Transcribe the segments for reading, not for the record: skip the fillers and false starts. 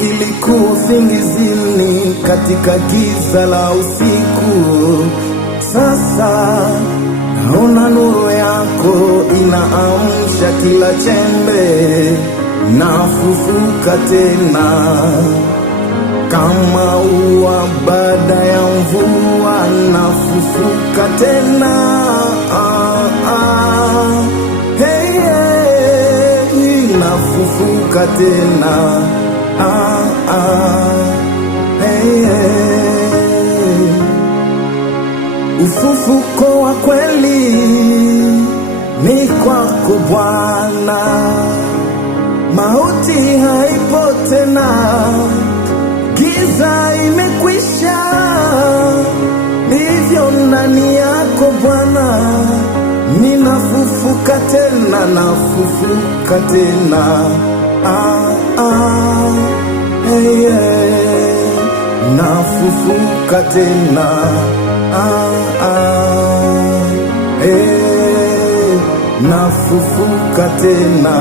ilikuwa usingizini katika giza la usiku. Sasa naona nuru yako inaamsha kila chembe, nafufuka tena kama ua baada ya mvua, nafufuka tena. Hey, hey, nafufuka tena. Hey, hey. Ufufuko wa kweli ni kwako Bwana, mauti haipo tena, giza imekwisha, hivyo ndani yako Bwana ninafufuka tena, nafufuka tena. Hey, hey, nafufuka tena. Hey, nafufuka tena.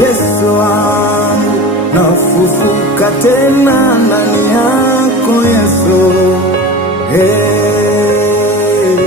Yesu wangu, nafufuka tena ndani yako Yesu. Hey.